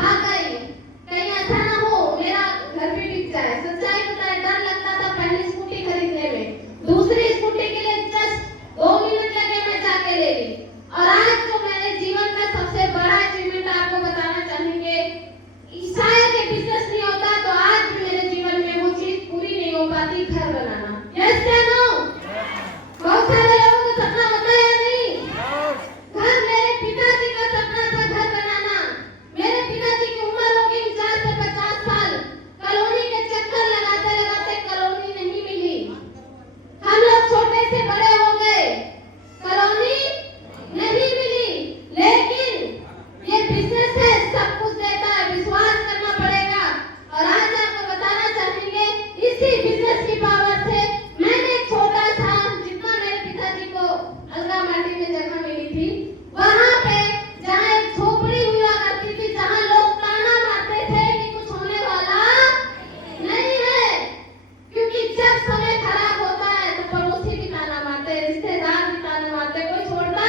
भाग गई, कहीं ऐसा ना हो मेरा घर भी बिक जाए। सच्चाई बताए, डर लगता था पहली स्कूटी खरीदने में, दूसरी स्कूटी के लिए जस्ट 2 मिनट लगे, मैं जाके ले ली। और आज तो मेरे जीवन का सबसे बड़ा अचीवमेंट आपको बताना चाहेंगे, शायद ये बिजनेस नहीं होता तो आज भी मेरे जीवन में वो चीज पूरी नहीं हो पाती, घर बनाना। यस या नो? बहुत सारे लोगों को सपना होता है या नहीं? घर, मेरे पिताजी का सपना था घर बनाना। मेरे पिताजी की उम्र हो गई 40 से 50 साल, कॉलोनी के चक्कर लगाते लगाते कॉलोनी नहीं मिली। हम लोग छोटे से बड़े हो गए, कॉलोनी नहीं मिली। लेकिन ये बिजनेस है, सब कुछ देता है, विश्वास करना पड़ेगा। और आज आपको बताना चाहेंगे, इसी बिजनेस की पावर से मैंने एक छोटा सा, जितना मेरे पिताजी को अलगा माटी में जगह मिली थी, वहां पे जहाँ एक झोपड़ी हुआ करती थी, जहाँ लोग ताना मारते थे कि कुछ होने वाला नहीं है, क्योंकि जब समय खराब होता है तो पड़ोसी भी ताना मारते हैं, रिश्तेदार भी ताना मारते, कोई छोड़ता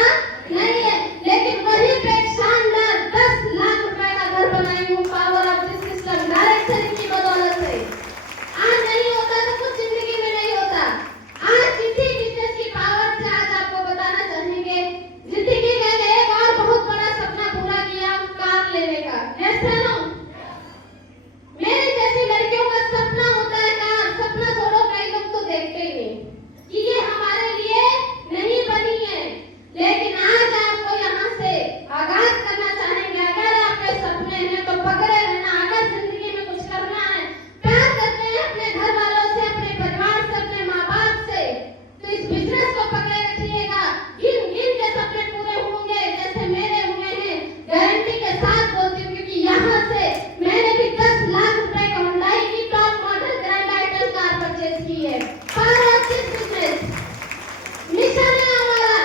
नहीं है। लेकिन वहीं पे शानदार 10 लाख रुपए का घर बनाई हूँ, power of this system, direct selling की बदौलत से। आज नहीं होता तो कुछ जिंदगी में नहीं होता। आज किसी बिजनेस की पावर से आज आपको बताना चाहेंगे, जिंदगी में एक और बहुत बड़ा सपना पूरा किया, कार लेने का। यस या नो? मेरे जैसी लड़कियों का सपना होता है कार। सपना छोड़ो, कई लोग तो देखते ही नहीं कि ये हमारे लिए नहीं बनी है। लेकिन आज आपको यहाँ से आगाज करना चाहेंगे, अगर आपके सपने हैं तो पकड़े रहना। अगर जिंदगी में कुछ करना है, प्यार करते हैं अपने घर वालों से, अपने परिवार से, अपने माँ बाप से, तो इस बिजनेस को पकड़े रखिएगा। गिन गिन के सपने पूरे होंगे, जैसे मेरे हुए हैं, गारंटी के साथ बोलती हूँ, क्योंकि यहाँ से मैंने भी 10 लाख रुपए का हुंडई की top model grand item car purchase की है। Power of this business mission है हमारा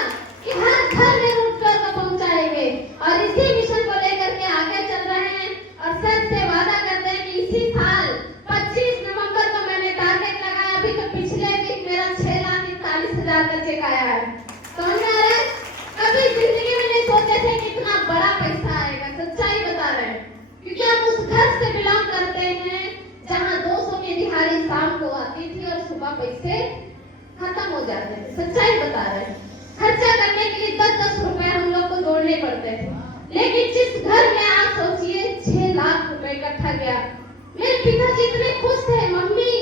कि हर घर में रूट को पहुंचाएंगे, और इसी मिशन को लेकर के आगे चल रहे हैं। और सच से वादा करते हैं कि इसी साल 25 नवंबर को मैंने टारगेट लगाया। अभी तो पिछले वीक मेरा 6,41,000 का चेक आया है। समझ में आ रहा है? कभी जिंदगी में नहीं सोचे थे कि इतना बड़ा पैसा आएगा। सच्चाई बता रहे हैं, क्योंकि हम उस घर से बिलोंग करते हैं जहाँ 200 की दिहाड़ी शाम को आती थी और सुबह पैसे खत्म हो जाते थे। सच्चाई बता रहे हैं, खर्चा करने के लिए 10-10 रुपए हम लोग को जोड़ने पड़ते थे। लेकिन जिस घर में आप सोचिए 6 लाख रुपए इकट्ठा गया, मेरे पिताजी इतने खुश थे, मम्मी